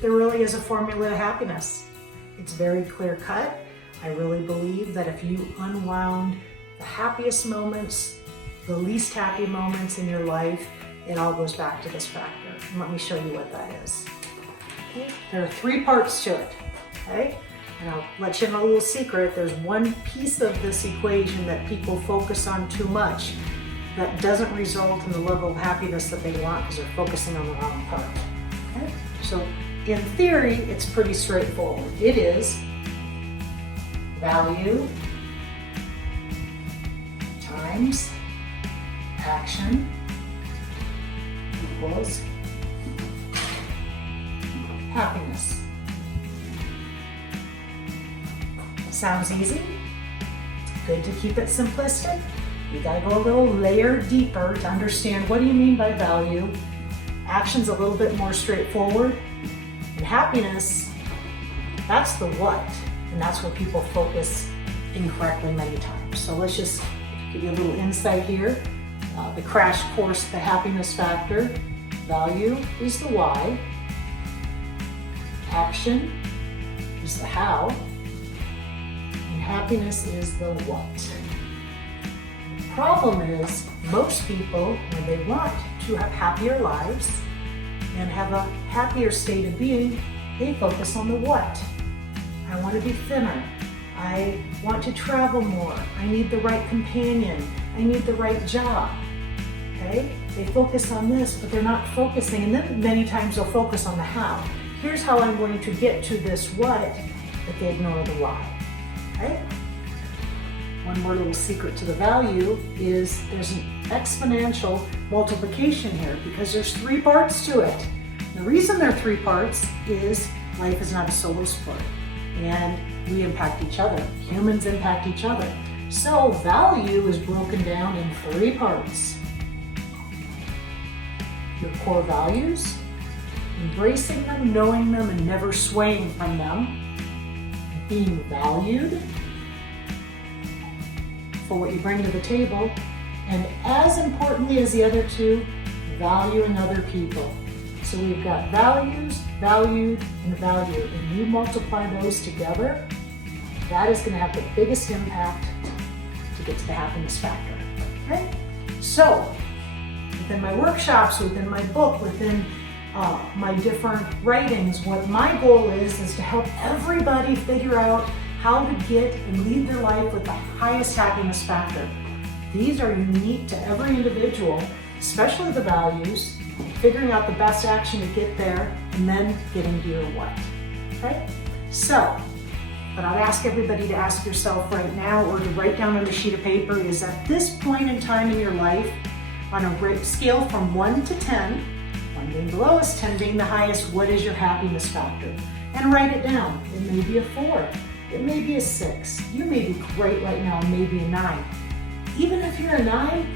there really is a formula to happiness. It's very clear cut. I really believe that if you unwound the happiest moments, the least happy moments in your life, it all goes back to this factor. And let me show you what that is. Okay. There are 3 parts to it. Okay? And I'll let you know a little secret. There's one piece of this equation that people focus on too much that doesn't result in the level of happiness that they want because they're focusing on the wrong part. Okay? So in theory, it's pretty straightforward. It is value times action equals happiness. Sounds easy? Good to keep it simplistic. You gotta go a little layer deeper to understand what do you mean by value. Action's a little bit more straightforward. And happiness, that's the what. And that's where people focus incorrectly many times. So let's just give you a little insight here. The crash course, the happiness factor. Value is the why. Action is the how. And happiness is the what. The problem is most people, when they want to have happier lives and have a happier state of being, they focus on the what. I want to be thinner. I want to travel more. I need the right companion. I need the right job. Okay? They focus on this, but they're not focusing, and then many times they'll focus on the how. Here's how I'm going to get to this what, but they ignore the why. Okay? One more little secret to the value is there's an exponential multiplication here because there's 3 parts to it. The reason there are 3 parts is life is not a solo sport and we impact each other. Humans impact each other. So value is broken down in 3 parts. Your core values, embracing them, knowing them, and never swaying from them. Being valued for what you bring to the table. And as importantly as the other 2, valuing other people. So we've got values, valued, and value. And you multiply those together, that is going to have the biggest impact to get to the happiness factor. Okay? So, within my workshops, within my book, within my different writings, what my goal is to help everybody figure out how to get and lead their life with the highest happiness factor. These are unique to every individual, especially the values, figuring out the best action to get there, and then getting to your what. Okay? So, what I'd ask everybody to ask yourself right now, or to write down on a sheet of paper, is at this point in time in your life, on a scale from 1 to 10, 1 being the lowest, 10 being the highest, what is your happiness factor? And write it down. It may be a 4. It may be a 6. You may be great right now, maybe a 9. Even if you're a 9,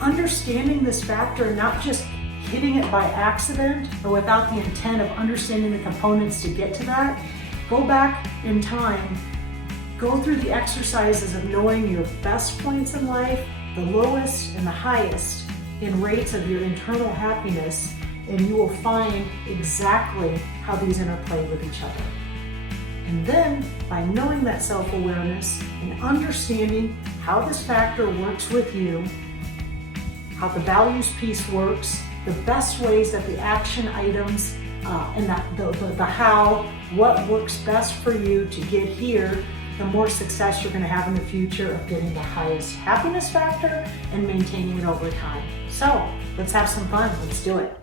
understanding this factor and not just hitting it by accident or without the intent of understanding the components to get to that, go back in time, go through the exercises of knowing your best points in life, the lowest and the highest in rates of your internal happiness, and you will find exactly how these interplay with each other. And then, by knowing that self-awareness and understanding how this factor works with you, how the values piece works, the best ways that the action items and the how, what works best for you to get here, the more success you're going to have in the future of getting the highest happiness factor and maintaining it over time. So, let's have some fun. Let's do it.